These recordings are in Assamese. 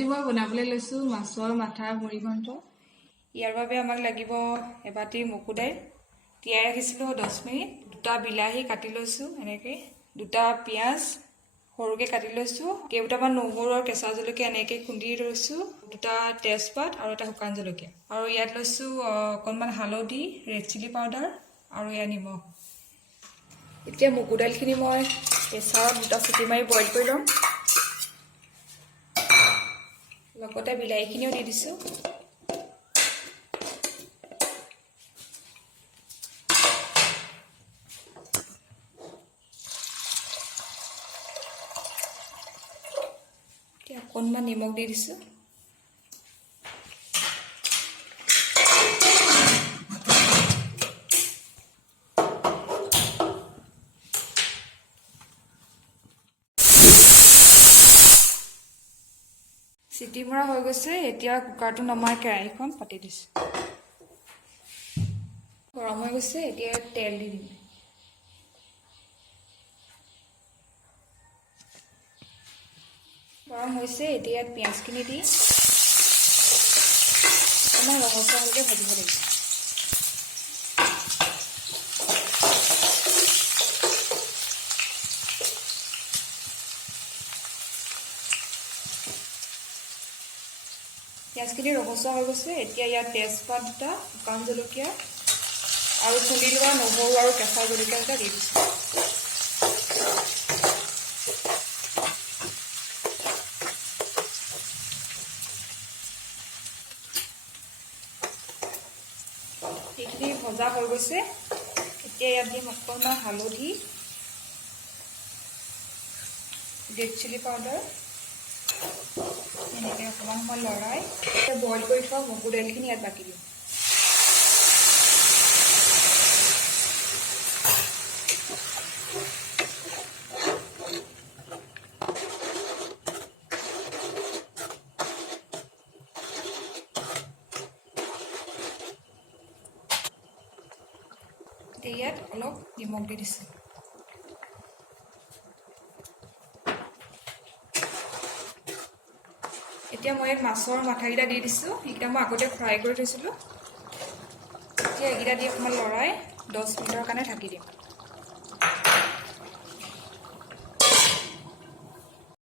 আজি মই বনাবলৈ লৈছো মাছৰ মাথা মুড়ি ঘন্ট। ইয়াৰ বাবে আমাক লাগিব এবাটি মগু দাইল তিয়াই ৰাখিছিলো 10 মিনিট, দুটা বিলাহী কাটি লৈছো এনেকৈ, দুটা পিয়াজ সৰুকৈ কাটি লৈছো, কেইটামান নহৰু আৰু কেঁচা জলকীয়া এনেকৈ খুন্দি লৈছো, দুটা তেজপাত আৰু এটা শুকান জলকীয়া, আৰু ইয়াত লৈছো অকণমান হালধি, ৰেড চিলি পাউডাৰ আৰু এয়া নিমখ। এতিয়া মগু দাইলখিনি মই প্ৰেছাৰত দুটা চিটি মাৰি বইল কৰি ল'ম। লগতে বিলাহীখিনিও দি দিছোঁ। এতিয়া অকণমান নিমখ দি দিছোঁ। চিটি মৰা হৈ গৈছে। এতিয়া কুকাৰটো নমাই কেৰাহীখন পাতি দিছোঁ। গৰম হৈ গৈছে, এতিয়া তেল দি দিম। গৰম হৈছে, এতিয়া ইয়াত পিঁয়াজখিনি দি অকণমান ৰঙচুৱাকৈ ভাজিব লাগিব। পিঁয়াজখিনি ৰঙচুৱা হৈ গৈছে। এতিয়া ইয়াত তেজপাত দুটা, শুকান জলকীয়া আৰু খুন্দি লোৱা নহৰু আৰু কেঁচা জলকীয়া দুটা দি দিছোঁ। এইখিনি ভজা হৈ গৈছে। এতিয়া ইয়াত দিম অকণমান হালধি, ৰেড চিলি পাউডাৰ, এনেকৈ অকণমান সময় লৰাই বইল কৰি থোৱা মগু দাইলখিনি ইয়াত বাকি দিম। ইয়াত অলপ নিমখ দি দিছোঁ। এতিয়া মই ইয়াত মাছৰ মাথাকেইটা দি দিছোঁ। এইকেইটা মই আগতে ফ্ৰাই কৰি থৈছিলোঁ। এতিয়া এইকেইটা দি অকণমান লৰাই 10 মিনিটৰ কাৰণে ঢাকি দিম।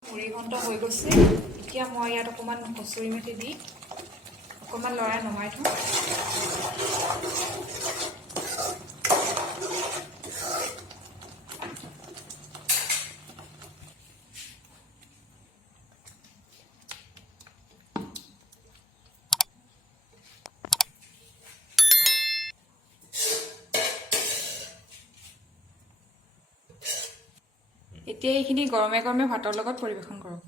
মুড়ি ঘন্ট হৈ গৈছে। এতিয়া মই ইয়াত অকণমান কচুৰি মেথি দি অকণমান লৰাই নমাই থওঁ। এতিয়া এইখিনি গৰমে গৰমে ভাতৰ লগত পৰিৱেশন কৰক।